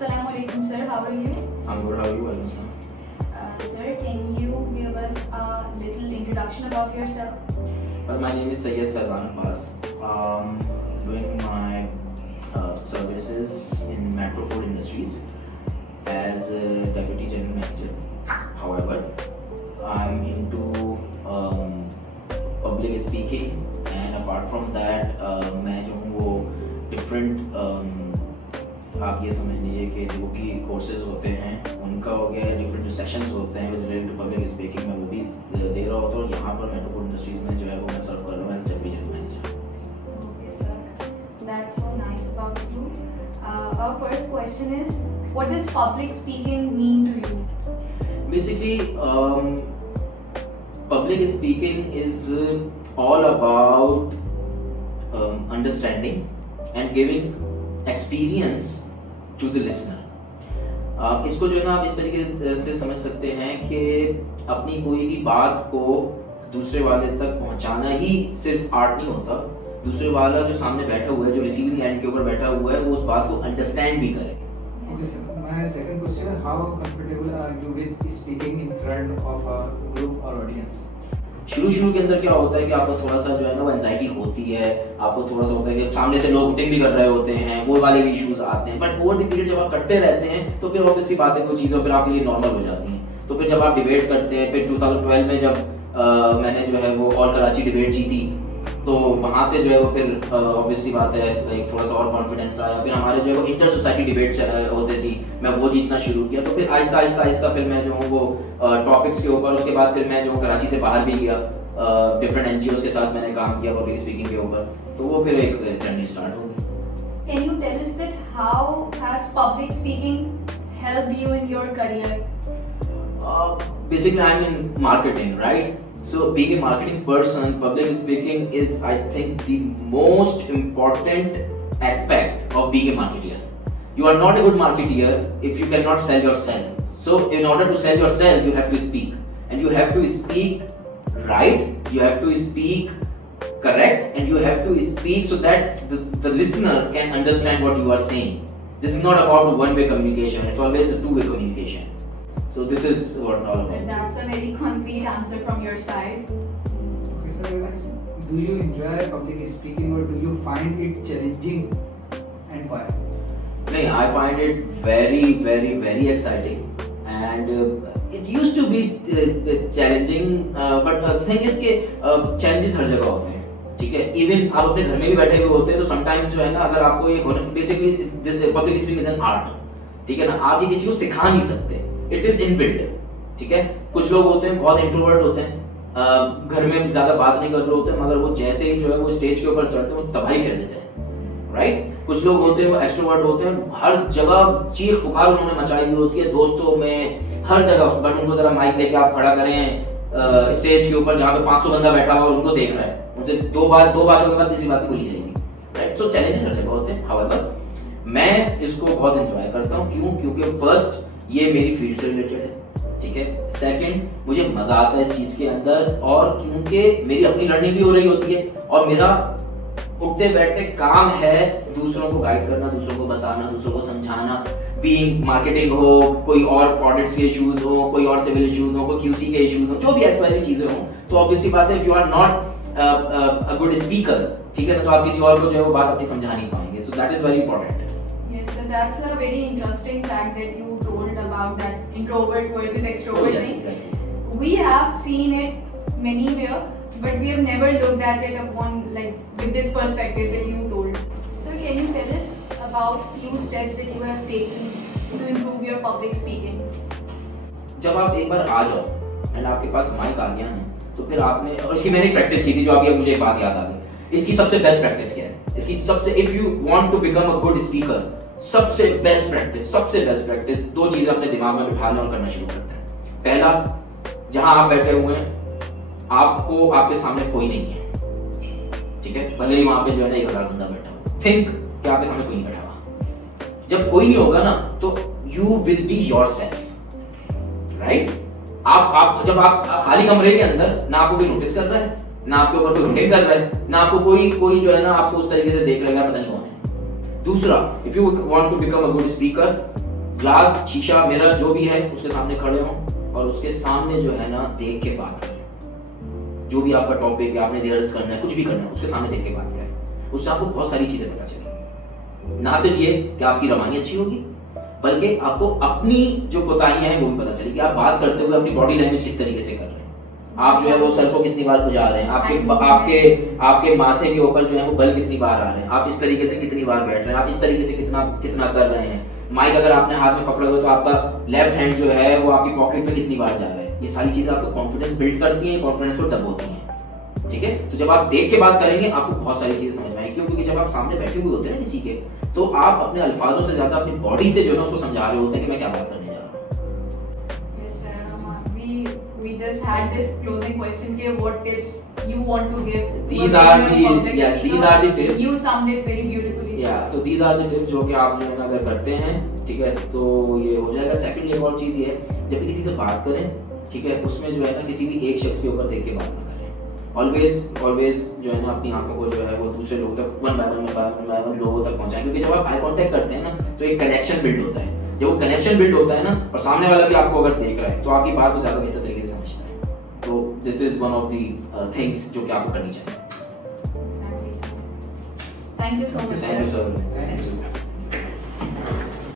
Assalamualaikum sir, how are you? I'm good. How are you, Alisa? Sir, can you give us a little introduction about yourself? Well, my name is Syed Faizan Abbas. Doing my services in Metro Food Industries as a Deputy General Manager. However, I'm into public speaking, and apart from that, मैं जो हूँ वो different आप ये समझ लीजिए कि जो भी कोर्सेज होते हैं उनका हो गया, डिफरेंट जो सेक्शंस होते हैं रिलेटेड टू पब्लिक स्पीकिंग में वो भी दे रहा होता हूँ। और यहाँ पर मेट्रो फूड इंडस्ट्रीज में जो है वो मैं सर्व कर रहा हूँ as deputy general manager. Okay sir, that's so nice about you. Our first question is, what does public speaking mean to you? Basically, public speaking is all about understanding and giving experience to the listener. इसको जो है ना आप इस तरीके से समझ सकते हैं कि अपनी कोई भी बात को दूसरे वाले तक पहुंचाना ही सिर्फ आर्ट नहीं होता। दूसरे वाला जो सामने बैठा हुआ है, जो रिसीविंग एंड के ऊपर बैठा हुआ है, वो उस बात को अंडरस्टैंड भी करे। Okay, sir. My second question is, how comfortable are you with speaking in front of a group or audience? शुरू के अंदर क्या होता है कि आपको थोड़ा सा जो है ना वो एंजाइटी होती है, आपको थोड़ा सा होता है कि सामने से लोग मीटिंग भी कर रहे होते हैं, वो वाले भी इश्यूज आते हैं। बट ओवर द पीरियड जब आप करते रहते हैं तो फिर ऑब्वियसली बातें कुछ चीज़ें फिर आपके लिए नॉर्मल हो जाती हैं। तो फिर जब आप डिबेट करते हैं, फिर 2012 में जब मैंने जो है वो ऑल कराची डिबेट जीती, तो वहाँ से जो है वो फिर ऑब्वियसली बात है एक थोड़ा सा और कॉन्फिडेंस आया। फिर हमारे जो है वो इंटर सोसाइटी डिबेट होती थी, मैं वो जीतना शुरू किया। तो फिर आहिस्ता आहिस्ता फिर मैं जो हूँ वो टॉपिक्स के ऊपर, उसके बाद फिर मैं जो कराची से बाहर भी गया, डिफरेंट एनजीओ के साथ मैंने काम किया पब्लिक स्पीकिंग के ऊपर। तो वो फिर एक जर्नी स्टार्ट हो गई। Can you tell us that how has public speaking helped you in your career? Basically, I'm in marketing, right? So being a marketing person, public speaking is, I think, the most important aspect of being a marketeer. You are not a good marketeer if you cannot sell yourself. So in order to sell yourself, you have to speak, and you have to speak right, you have to speak correct, and you have to speak so that the listener can understand what you are saying. This is not about one-way communication, it's always a two-way communication. So this is what it's all about. That's a very concrete answer from your side. Okay, sir. Do you enjoy public speaking or do you find it challenging, and why? No, I find it very exciting, and it used to be challenging, but the thing is कि challenges हर जगह होते हैं, ठीक है। Even आप अपने घर में भी बैठे हुए होते हैं तो समटाइम्स जो है ना, अगर आपको ये basically public speaking is an art, ठीक है ना। आप ये किसी को सिखा नहीं सकते, इट इज इनबिल्ट, ठीक है। कुछ लोग होते हैं बहुत इंट्रोवर्ट होते हैं, घर में ज्यादा बात नहीं कर रहे होते हैं, मगर वो जैसे ही जो है वो स्टेज के ऊपर चढ़ते हैं वो तबाही कर देते हैं, राइट। कुछ लोग होते हैं वो एक्सट्रोवर्ट होते हैं, हर जगह चीख पुकार उन्होंने मचाई हुई होती है, दोस्तों में हर जगह। बट उनको जरा माइक लेके आप खड़ा करें स्टेज के ऊपर जहाँ पे 500 बंदा बैठा हुआ और उनको देख रहा है, मुझे दो बातों के बाद तीसरी बात बोली जाएगी, राइट। सो चैलेंजेस हर जगह होते हैं। हाउएवर मैं इसको बहुत एंजॉय करता हूँ। क्यों? क्योंकि फर्स्ट ये मेरी फील्ड से रिलेटेड है, ठीक है। सेकंड, मुझे मजा आता है इस चीज के अंदर, और क्योंकि मेरी अपनी लर्निंग भी हो रही होती है, और मेरा उठते बैठते काम है दूसरों को गाइड करना, दूसरों को बताना, दूसरों को समझाना। बीइंग मार्केटिंग हो, कोई और प्रोडक्ट्स के इश्यूज हो, कोई और सिविल इश्यूज हो, कोई क्यूसी के इश्यूज हो, जो भी एक्सवाइजी चीजें हो, तो ऑब्वियसली बात है if you are not a good speaker, ठीक है ना, तो आप किसी और को जो है वो बात अपनी समझा नहीं पाएंगे। So that is very important. Yes, so that's a very interesting fact that you told about that introvert versus extrovert yes, thing. exactly. We have seen it manywhere, but we have never looked at it upon like with this perspective that you told. Sir, can you tell us about few steps that you have taken to improve your public speaking? जब आप एक बार आ जाओ and आपके पास mic आ गया ना, तो फिर आपने, और इसकी मैंने प्रैक्टिस की थी, जो अभी मुझे एक बात याद आ गई। इसकी सबसे बेस्ट प्रैक्टिस क्या है? इसकी सबसे, if you want to become a good speaker, सबसे बेस्ट प्रैक्टिस दो चीजें अपने दिमाग में बिठा लें और करना शुरू करते हैं। पहला, जहां आप बैठे हुए हैं आपको, आपके सामने कोई नहीं है, ठीक है। भले ही वहां पे जो है ना 1000 बंदा बैठा हुआ, थिंक कि आपके सामने कोई नहीं बैठा हुआ। जब कोई नहीं होगा ना तो you will be yourself, right. आप जब आप खाली कमरे के अंदर, ना आपको कोई नोटिस कर रहा है, ना आपके ऊपर कोई हिटिंग कर रहा है, ना आपको कोई जो है ना आपको उस तरीके से देख रहा है, पता नहीं कौन है। दूसरा, if you want to become a good speaker, glass, शीशा, मिरर जो भी है उसके सामने खड़े हों और उसके सामने जो है ना देख के बात करें। जो भी आपका टॉपिक है, आपने रिहर्स करना है, कुछ भी करना है, उसके सामने देख के बात करें। उससे आपको बहुत सारी चीजें पता चलेंगी। ना सिर्फ ये कि आपकी रवानी अच्छी होगी, बल्कि आपको अपनी जो कोताहियां हैं वो भी पता चलेगी। आप बात करते हुए अपनी बॉडी लैंग्वेज किस तरीके से कर रहे हैं, आप जो है वो सर को कितनी बार खुजा रहे हैं, आपके माथे के ऊपर जो है वो बल कितनी बार आ रहे हैं, आप इस तरीके से कितनी बार बैठ रहे हैं, आप इस तरीके से कितना कर रहे हैं। माइक अगर आपने हाथ में पकड़े हुए तो आपका लेफ्ट हैंड जो है वो आपकी पॉकेट में कितनी बार जा रहा है। ये सारी चीजें आपको कॉन्फिडेंस बिल्ड करती हैं, कॉन्फिडेंस को दबाती हैं। ठीक है, तो जब आप देख के बात करेंगे आपको बहुत सारी चीजें समझ में आएंगी, क्योंकि जब आप सामने बैठे हुए होते हैं ना किसी के, तो आप अपने अल्फाजों से ज्यादा अपनी बॉडी से जो है उसको समझा रहे होते हैं कि मैं क्या बात करने जा रहा हूँ। Yes, sir. We just had this closing question here. What tips you want to give? These are the tips. You sounded very beautifully. Yeah, so these are the tips जो कि आप जो है ना अगर करते हैं, ठीक है, तो ये हो जाएगा। सेकंडली एक और चीज ये है, जब भी किसी से बात करें, ठीक है, उसमें जो है ना किसी भी एक शख्स के ऊपर देख के बात ना करें। ऑलवेज जो है ना अपनी आंखों को जो है वो दूसरे लोगों तक वन बाय वन लोगों तक पहुंचाएं, क्योंकि जब आप आई कांटेक्ट करते हैं ना तो एक कनेक्शन बिल्ड होता है। जब वो कनेक्शन बिल्ड होता है ना और सामने वाला भी आपको अगर देख रहा है तो आपकी बात को ज्यादा बेहतर तरीके से समझता है। तो this is one of the things जो कि आपको करनी चाहिए। Thank you so much. Thank you so much.